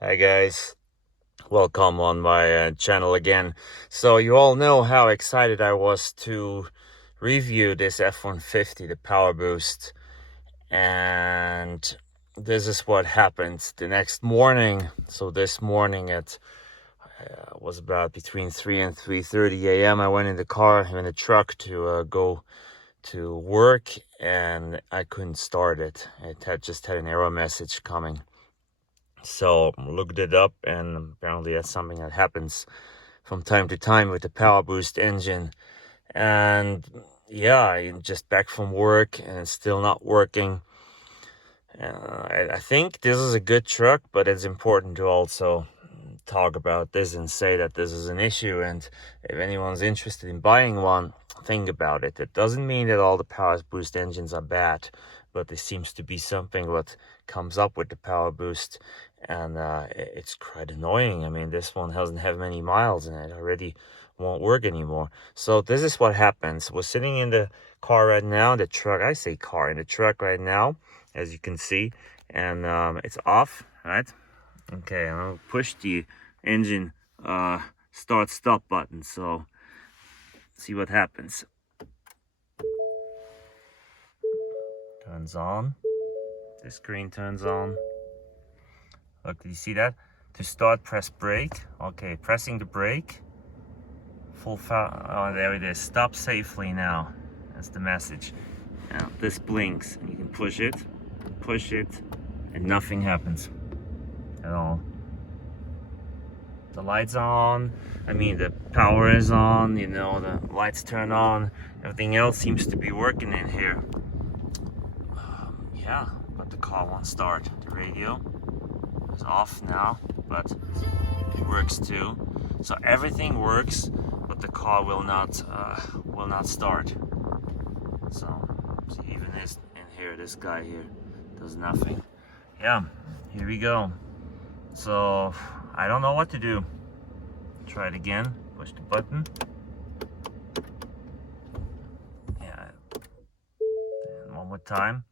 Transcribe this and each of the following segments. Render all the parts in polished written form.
Hi guys, welcome on my channel again. So you all know how excited I was to review this F-150, the PowerBoost, and this is what happened the next morning. So this morning at was about between 3 and 3:30 a.m. I went in the car, in the truck to go to work, and I couldn't start it. It had just had an error message coming. So looked it up, and apparently that's something that happens from time to time with the PowerBoost engine. And yeah, I'm just back from work and it's still not working. I think this is a good truck, but it's important to also talk about this and say that this is an issue. And if anyone's interested in buying one, think about it. It doesn't mean that all the PowerBoost engines are bad, but there seems to be something what comes up with the PowerBoost, and it's quite annoying. I mean, this one doesn't have many miles and it already won't work anymore. So this is what happens. We're sitting in the car right now, the truck, I say car, in the truck right now, as you can see, and it's off, right? Okay, I'm gonna push the engine start stop button, so see what happens. Turns on. The screen turns on. Look, did you see that? To start, press brake. Okay, pressing the brake. Oh, there it is. Stop safely now. That's the message. Now this blinks, and you can push it, and nothing happens at all. The lights on, I mean the power is on, you know, the lights turn on, everything else seems to be working in here. Yeah, but the car won't start. The radio is off now, but it works too. So everything works, but the car will not start. So see, even this in here, this guy here does nothing. Yeah, here we go. So I don't know what to do. Try it again. Push the button. Yeah. And one more time.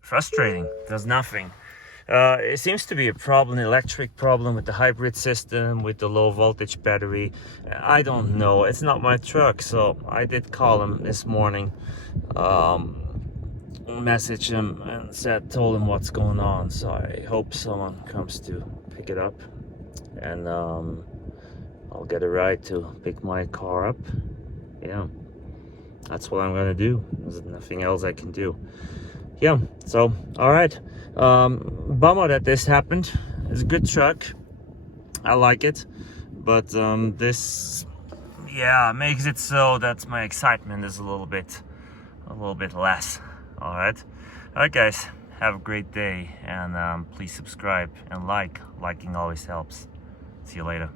Frustrating. Does nothing. It seems to be a problem, an electric problem with the hybrid system, with the low voltage battery. I don't know. It's not my truck, so I did call him this morning. Message him and told him what's going on, so I hope someone comes to pick it up, and I'll get a ride to pick my car up. Yeah, that's what I'm gonna do. There's nothing else I can do. Yeah, so all right. Bummer that this happened. It's a good truck, I like it, but this, yeah, makes it so that my excitement is a little bit less. All right guys, have a great day, and please subscribe and liking always helps. See you later.